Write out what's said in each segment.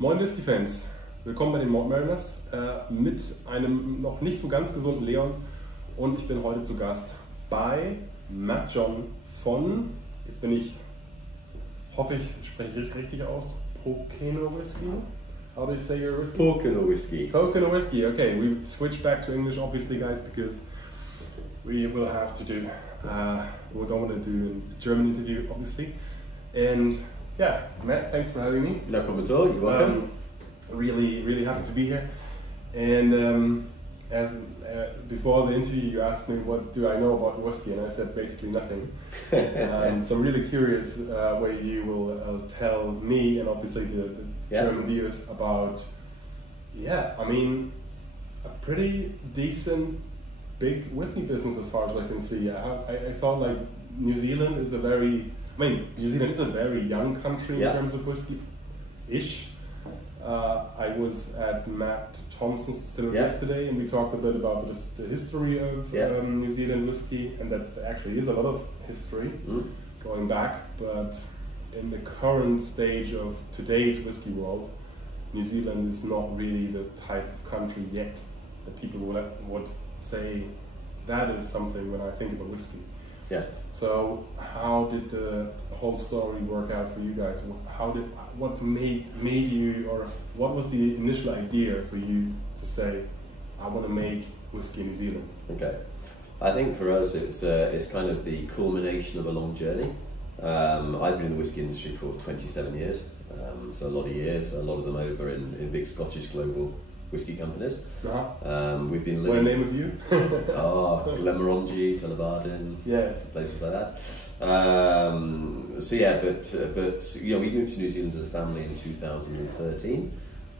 Moin Whisky-Fans, willkommen bei den Malt Mariners mit einem noch nicht so ganz gesunden Leon und ich bin heute zu Gast bei Matt John von, jetzt bin ich, hoffe ich spreche ich richtig aus, Pocono Whisky? How do you say your whiskey? Pocono Whisky. Pocono Whisky, okay, we switched back to English obviously guys because we will have to do, we don't want to do a German interview obviously, and yeah, Matt, thanks for having me. No problem at all, you're welcome. Really happy to be here. And as before the interview, you asked me what do I know about whiskey, and I said basically nothing. So I'm really curious where you will tell me and obviously the German viewers about, I mean, a pretty decent big whiskey business as far as I can see. I felt like New Zealand is New Zealand is a very young country in terms of whiskey-ish. I was at Matt Thompson's distillery yesterday, and we talked a bit about the history of New Zealand whiskey, and that actually is a lot of history going back. But in the current stage of today's whiskey world, New Zealand is not really the type of country yet that people would say that is something when I think about whiskey. Yeah. So how did the whole story work out for you guys? What made you, or what was the initial idea for you to say, I want to make whiskey in New Zealand? Okay. I think for us it's kind of the culmination of a long journey. I've been in the whiskey industry for 27 years, so a lot of years, a lot of them over in big Scottish global whiskey companies. We've been living. What name of you? Glenmorangie, Tullibardine, places like that. But you know, we moved to New Zealand as a family in 2013,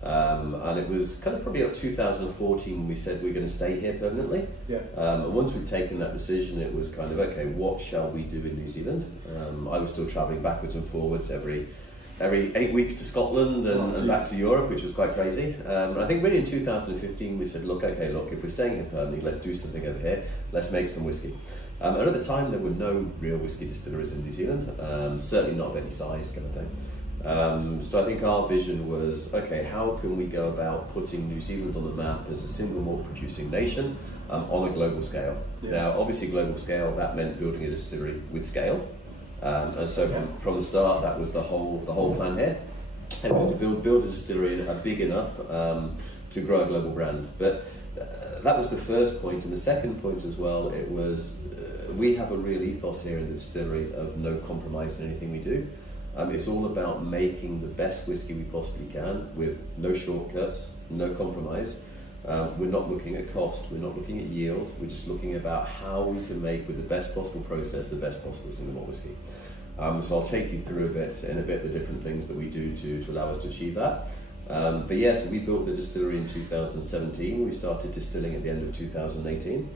and it was kind of probably up 2014 we said we're going to stay here permanently. And once we'd taken that decision, it was kind of okay, what shall we do in New Zealand? I was still travelling backwards and forwards every 8 weeks to Scotland and back to Europe, which was quite crazy. And I think really in 2015 we said, look, if we're staying here permanently, let's do something over here, let's make some whiskey. And at the time there were no real whiskey distilleries in New Zealand, certainly not of any size kind of thing. So I think our vision was, okay, how can we go about putting New Zealand on the map as a single malt producing nation on a global scale? Now obviously global scale, that meant building a distillery with scale. And so from the start, that was the whole plan here. It was to build a distillery big enough to grow a global brand. But that was the first point, and the second point as well. It was we have a real ethos here in the distillery of no compromise in anything we do. It's all about making the best whiskey we possibly can with no shortcuts, no compromise. We're not looking at cost, we're not looking at yield, we're just looking about how we can make with the best possible process the best possible single malt whiskey. So I'll take you through the different things that we do to allow us to achieve that. So we built the distillery in 2017, we started distilling at the end of 2018,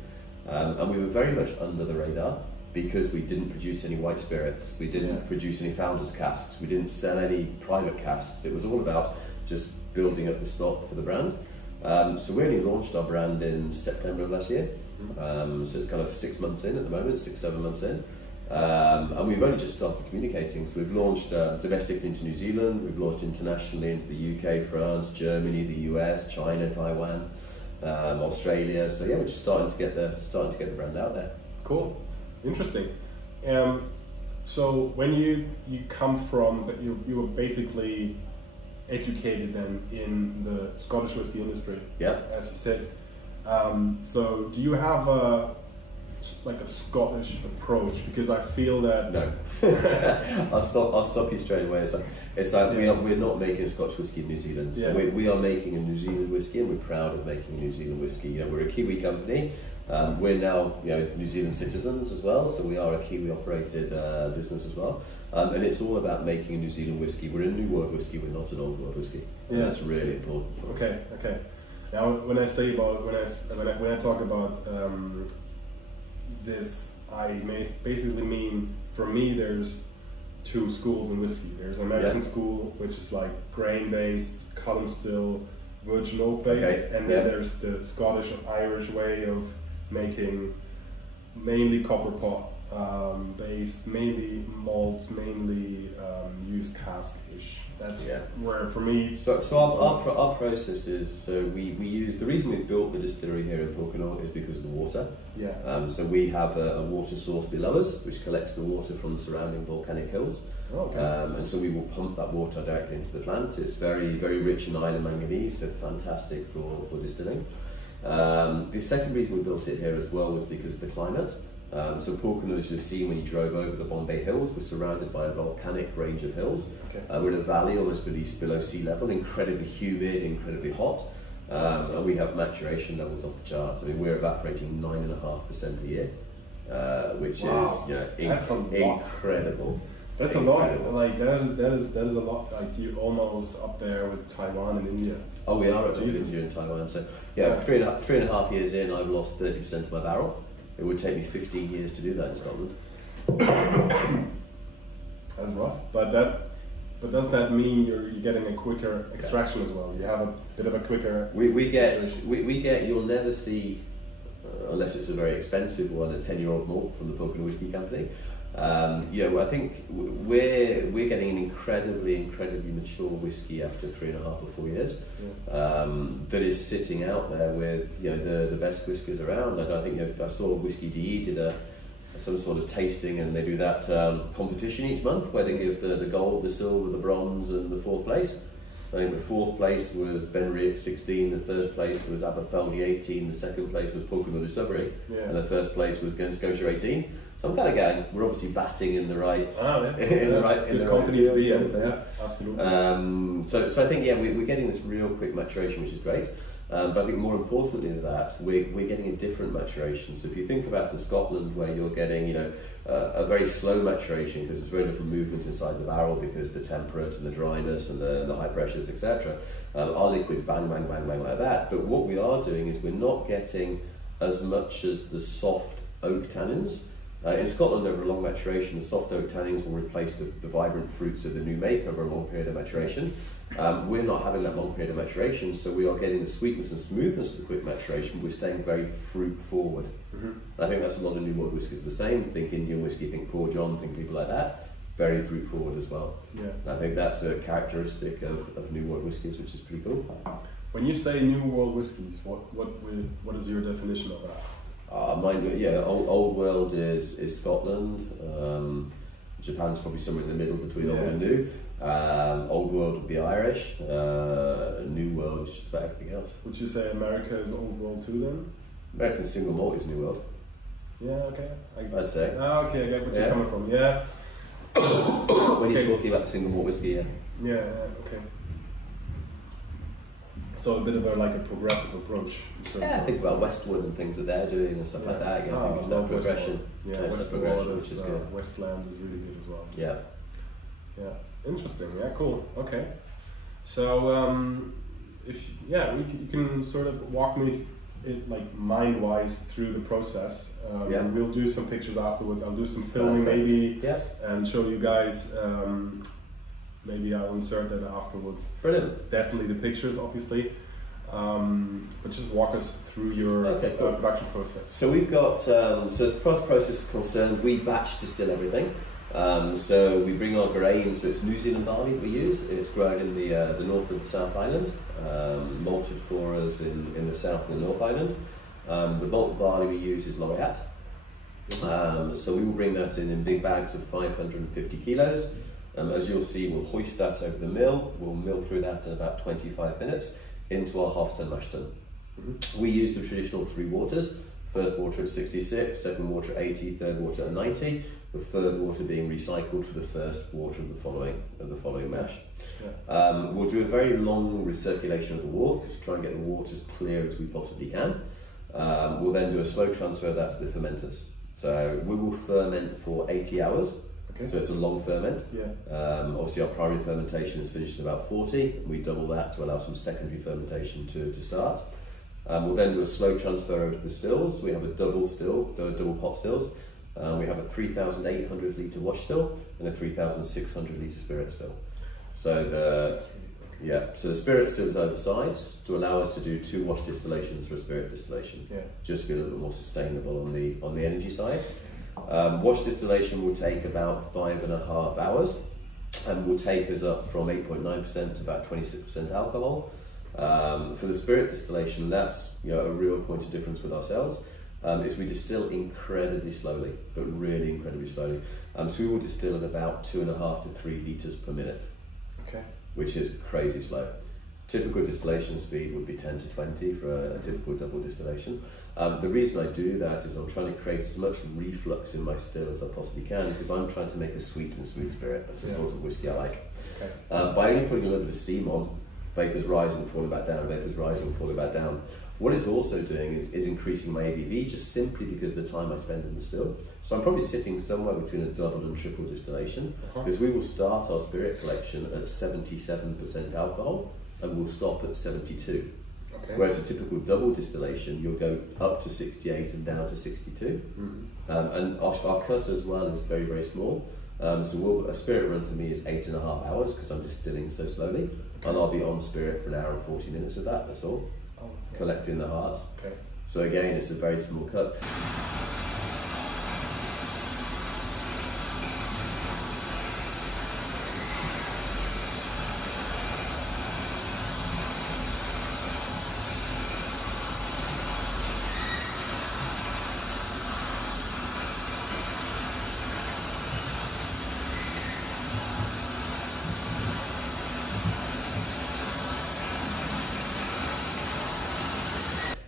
and we were very much under the radar because we didn't produce any white spirits, we didn't produce any founders casks, we didn't sell any private casks. It was all about just building up the stock for the brand. So we only launched our brand in September of last year, so it's kind of 6 months in at the moment, 6-7 months in, and we've only just started communicating. So we've launched domestically into New Zealand, we've launched internationally into the UK, France, Germany, the US, China, Taiwan, Australia. So we're just starting to get the brand out there. Cool, interesting. So when you come from, but you were basically educated then in the Scottish whiskey industry, as you said. So do you have a Scottish approach? Because I feel that no. I'll stop you straight away. It's like we're not making Scotch whiskey in New Zealand. So we are making a New Zealand whiskey, and we're proud of making a New Zealand whiskey. You know, we're a Kiwi company. We're now New Zealand citizens as well, so we are a Kiwi operated business as well. And it's all about making a New Zealand whiskey. We're a New World whiskey, we're not an Old World whiskey. And that's really important for us. Okay. Now when I talk about this, I basically mean, for me there's two schools in whiskey. There's American school, which is like grain based, column still, virgin oak based, and then there's the Scottish or Irish way of making mainly copper pot based, maybe malts, mainly use cask-ish. That's where for me. So our process is, so we use, the reason we built the distillery here in Porkernor is because of the water. Yeah. So we have a water source below us which collects the water from the surrounding volcanic hills. Oh, okay. And so we will pump that water directly into the plant. It's very, very rich in iron and manganese, so fantastic for distilling. The second reason we built it here as well was because of the climate. So Porkernor, as you've seen when you drove over the Bombay Hills, we're surrounded by a volcanic range of hills. Okay. We're in a valley almost below sea level, incredibly humid, incredibly hot, and we have maturation levels off the charts. I mean, we're evaporating 9.5% a year, which is incredible. That's a lot. Like that is a lot. Like you're almost up there with Taiwan and India. Oh, we are up with India and Taiwan. So yeah, 3.5 years in, I've lost 30% of my barrel. It would take me 15 years to do that in Scotland. That's rough. But does that mean you're getting a quicker extraction as well? You have a bit of a quicker. We get. You'll never see, unless it's a very expensive one, a 10-year-old malt from the Porkernor Whiskey Company. I think we're getting an incredibly mature whiskey after 3.5 or 4 years. That is sitting out there with the best whiskies around. I think I saw Whiskey DE did some sort of tasting, and they do that competition each month where they give the gold, the silver, the bronze, and the fourth place. I think the fourth place was Benriach 16, the third place was Aberfeldy 18, the second place was Porkernor Discovery, and the first place was Glen Scotia 18. So I'm kind of going, we're obviously batting in the right, in the right company to be in. Yeah, absolutely. So I think we're getting this real quick maturation, which is great. But I think more importantly than that, we're getting a different maturation. So if you think about in Scotland, where you're getting a very slow maturation because there's very little movement inside the barrel because the temperate and the dryness and the high pressures, etc. Our liquids bang, bang, bang, bang like that. But what we are doing is we're not getting as much as the soft oak tannins. In Scotland, over a long maturation, the soft oak tannins will replace the vibrant fruits of the new make over a long period of maturation. We're not having that long period of maturation, so we are getting the sweetness and smoothness of the quick maturation. We're staying very fruit forward. I think that's a lot of New World whiskies the same. Think Indian whiskey, think Port John, think people like that. Very fruit forward as well. I think that's a characteristic of New World whiskies, which is pretty cool. When you say New World whiskies, what is your definition of that? Old World is Scotland. Japan's probably somewhere in the middle between old and new. Old World would be Irish. New World is just about everything else. Would you say America is Old World too then? American single malt is New World. Yeah, okay. I'd say. Okay, I get where you're coming from. Yeah. When you're talking about the single malt whiskey, Yeah, okay. So a bit of a progressive approach. Think about Westwood and things that they're doing and stuff like that. I think it's that progression. Westland is really good as well. Yeah. Interesting. Yeah, cool. Okay. So you can sort of walk me mind-wise through the process. We'll do some pictures afterwards. I'll do some filming maybe and show you guys. Maybe I'll insert that afterwards. Brilliant. Definitely the pictures, obviously. But just walk us through your production process. So we've got, so as far as the process is concerned, we batch distill everything. So we bring our grain, so it's New Zealand barley that we use. It's grown in the north of the South Island, malted for us in the south and the North Island. The malted barley we use is Laureate. So we will bring that in big bags of 550 kilos. As you'll see, we'll hoist that over the mill. We'll mill through that in about 25 minutes into our half-ton mash tun. We use the traditional 3 waters. First water at 66, second water at 80, third water at 90. The third water being recycled for the first water of the following mash. We'll do a very long recirculation of the wort, just try and get the wort as clear as we possibly can. We'll then do a slow transfer of that to the fermenters. So we will ferment for 80 hours. Okay. So it's a long ferment. Obviously our primary fermentation is finished at about 40. We double that to allow some secondary fermentation to start. We'll then do a slow transfer over to the stills. We have a double pot stills. We have a 3,800 litre wash still and a 3,600 litre spirit still. So the spirit still is oversized to allow us to do 2 wash distillations for a spirit distillation. Just to be a little bit more sustainable on the energy side. Wash distillation will take about 5.5 hours and will take us up from 8.9% to about 26% alcohol. For the spirit distillation, that's a real point of difference with ourselves, is we distill incredibly slowly, but really incredibly slowly. So we will distill at about 2.5 to 3 litres per minute, which is crazy slow. Typical distillation speed would be 10 to 20 for a typical double distillation. The reason I do that is I'm trying to create as much reflux in my still as I possibly can, because I'm trying to make a sweet and smooth spirit. That's the sort of whiskey I like. By only putting a little bit of steam on, vapours rising, falling back down, vapours rising, falling back down. What it's also doing is increasing my ABV, just simply because of the time I spend in the still. So I'm probably sitting somewhere between a double and triple distillation, because we will start our spirit collection at 77% alcohol and we'll stop at 72. Whereas a typical double distillation, you'll go up to 68 and down to 62. And our cut as well is very, very small. So a spirit run for me is 8.5 hours, because I'm distilling so slowly. And I'll be on spirit for 1 hour and 40 minutes of that, that's all. Collecting the hearts. So again, it's a very small cut.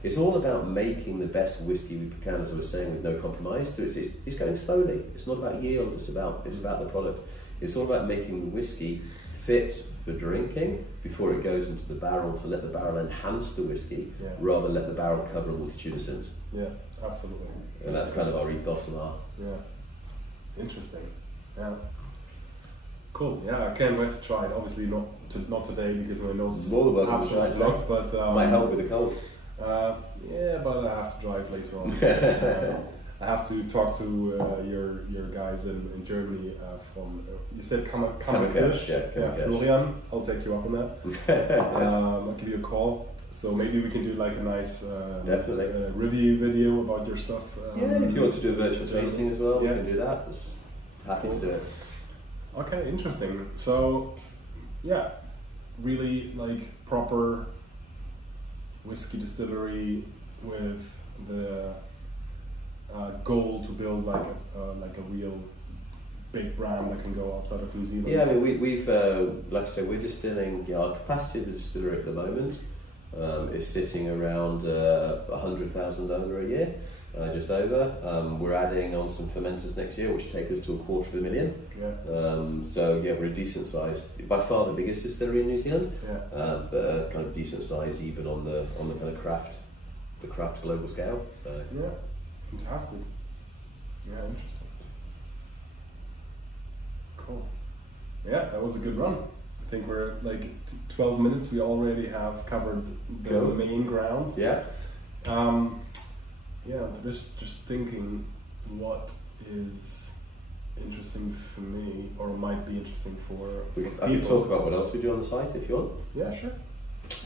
It's all about making the best whiskey we can, as I was saying, with no compromise. So it's going slowly. It's not about yield, it's about the product. It's all about making the whiskey fit for drinking before it goes into the barrel, to let the barrel enhance the whiskey, rather than let the barrel cover a multitude of sins. Yeah, absolutely. And that's kind of our ethos and our... Yeah, interesting. Yeah. Cool. Yeah, I can't wait to try it. Obviously not today, because my nose is absolutely blocked, but... might help with the cold. Yeah, but I have to drive later on. I have to talk to your guys in Germany from, you said Kammerkirch? Yeah, Florian, I'll take you up on that. I'll give you a call. So maybe we can do like a nice review video about your stuff. If you want to do a virtual tasting as well, we can do that. Just happy to do it. Okay, interesting. So, yeah, really like proper whiskey distillery with the goal to build like a real big brand that can go outside of New Zealand. Yeah, I mean we've like I said, we're distilling. Our capacity of the distillery at the moment is sitting around $100,000 a year, just over. We're adding on some fermenters next year, which take us to $250,000. So yeah, we're a decent size, by far the biggest distillery in New Zealand, but a kind of decent size even on the kind of craft global scale. So. Yeah, fantastic. Yeah, interesting. Cool. Yeah, that was a good run. I think we're like 12 minutes. We already have covered the main grounds. Yeah. Yeah, just thinking what is interesting for me, or might be interesting for people. I can talk about what else we do on the site if you want. Yeah, sure.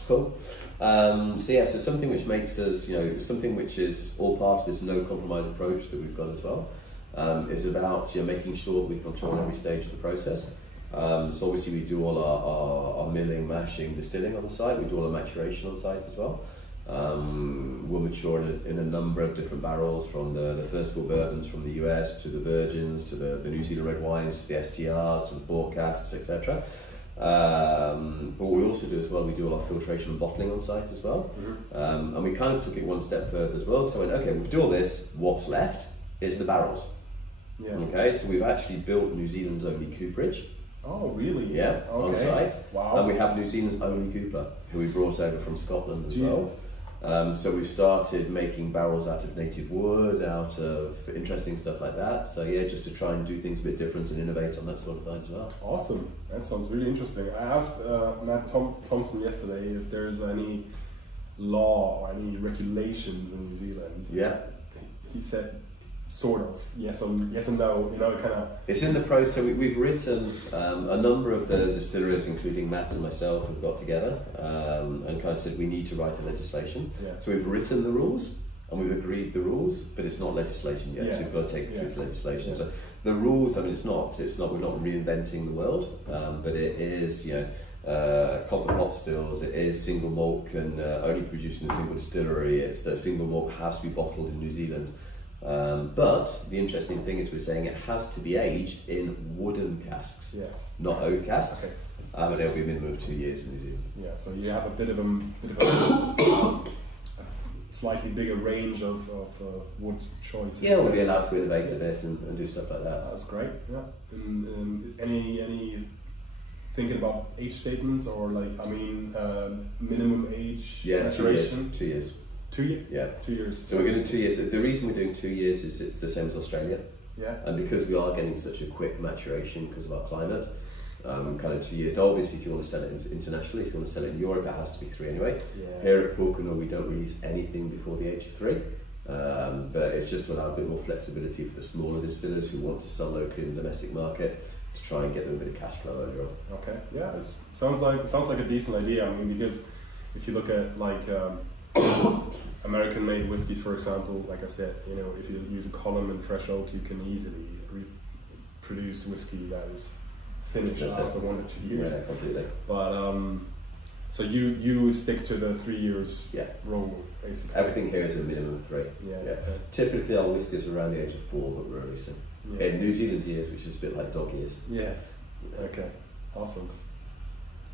Cool. So something which makes us, something which is all part of this no compromise approach that we've got as well, is about making sure that we control every stage of the process. So obviously we do all our milling, mashing, distilling on the site. We do all our maturation on site as well. We'll mature in a number of different barrels, from the first full bourbons from the US to the virgins to the New Zealand red wines to the STRs to the port casks, etc. But what we also do as well, we do all our filtration and bottling on site as well. And we kind of took it one step further as well. So I went, okay, we've done all this. What's left is the barrels. Yeah. Okay, so we've actually built New Zealand's only cooperage. Oh, really? Yeah, on site. Wow. And we have New Zealand's only cooper, who we brought over from Scotland as well. So we've started making barrels out of native wood, out of interesting stuff like that. So yeah, just to try and do things a bit different and innovate on that sort of thing as well. Awesome. That sounds really interesting. I asked Matt Thompson yesterday if there's any law or any regulations in New Zealand. Yeah. He said, sort of, yes and no, kind of. It's in the process. So we've written a number of the distilleries, including Matt and myself, have got together and kind of said we need to write a legislation. Yeah. So we've written the rules. and we've agreed the rules, but it's not legislation yet. So we've got to take it through to legislation. So the rules, I mean, it's not. We're not reinventing the world, but it is, copper pot stills. It is single malt and only produced in a single distillery. It's a single malt has to be bottled in New Zealand. But the interesting thing is we're saying it has to be aged in wooden casks, not oak casks, and it'll be a minimum of 2 years in New Zealand. Yeah, so you have a bit of a slightly bigger range of wood choices. Yeah, we'll be allowed to innovate a bit and do stuff like that. That's great. Yeah. Any thinking about age statements or minimum age? Yeah, maturation? 2 years. 2 years? Yeah. 2 years. So we're going to do 2 years. The reason we're doing 2 years is it's the same as Australia. Yeah. And because we are getting such a quick maturation because of our climate, kind of 2 years. Obviously, if you want to sell it internationally, if you want to sell it in Europe, it has to be 3 anyway. Yeah. Here at Pōkeno, we don't release anything before the age of 3. But it's just to allow a bit more flexibility for the smaller distillers who want to sell locally in the domestic market to try and get them a bit of cash flow earlier on. Okay. Yeah, it sounds like a decent idea. I mean, because if you look at American-made whiskies, for example, like I said, if you use a column in fresh oak, you can easily produce whiskey that is finished after 1 or 2 years. Yeah, completely. But so you stick to the 3 years rule, basically. Everything here is a minimum of 3. Yeah. Typically, our whiskies are around the age of 4 that we're releasing. Yeah. In New Zealand years, which is a bit like dog years. Yeah. Okay. Awesome.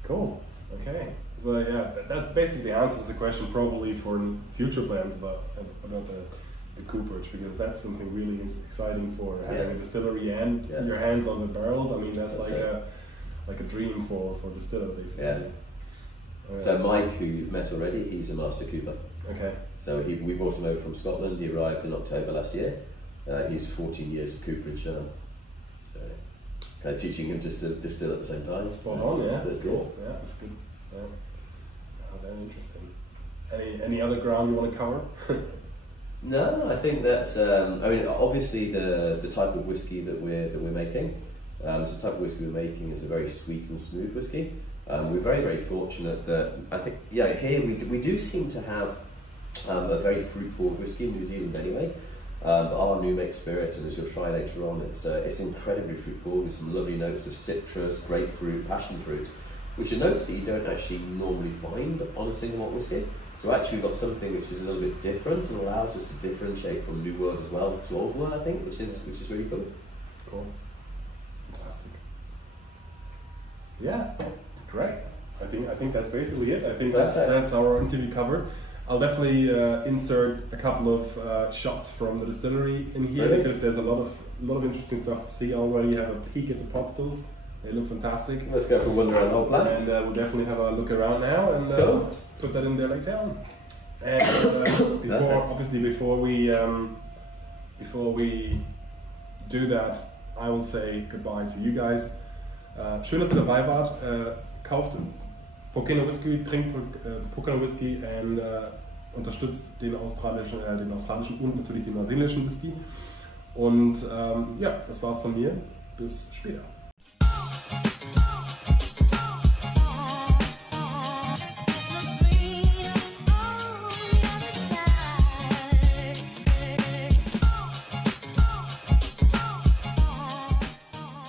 Cool. Okay. So that basically answers the question probably for future plans about the cooperage, because that's something really exciting for having a distillery and your hands on the barrels. I mean, that's like a dream for distiller, basically. Yeah. So Mike, who you've met already, he's a master cooper. Okay. So we brought him over from Scotland. He arrived in October last year. He's 14 years of cooperage now. So kind of teaching him to distill at the same time. Spot on, yeah. That's cool. Yeah, that's good. Yeah. Oh, very interesting. Any other ground you want to cover? No, I think that's. I mean, obviously the type of whiskey that we're making. So the type of whiskey we're making is a very sweet and smooth whiskey. We're very, very fortunate that I think here we do seem to have a very fruit-forward whiskey in New Zealand anyway. Our new make spirit, and as you'll try later on, it's incredibly fruit-forward with some lovely notes of citrus, grapefruit, passion fruit, which are notes that you don't actually normally find on a single malt whiskey. So actually we've got something which is a little bit different and allows us to differentiate from New World as well to Old World, I think, which is really cool. Cool. Fantastic. Yeah, great. I think that's basically it. I think that's our interview covered. I'll definitely insert a couple of shots from the distillery in here, because there's a lot of interesting stuff to see. I already have a peek at the pot stills. They look fantastic. Let's go for a wander around the whole plant. And we'll definitely have a look around now and put that in there later on. And before we do that, I will say goodbye to you guys. Schön, dass ihr dabei wart. Kauft Pōkeno Whisky, trinkt Pōkeno Whisky und unterstützt den australischen und natürlich den neuseeländischen Whisky. Und das war's von mir. Bis später.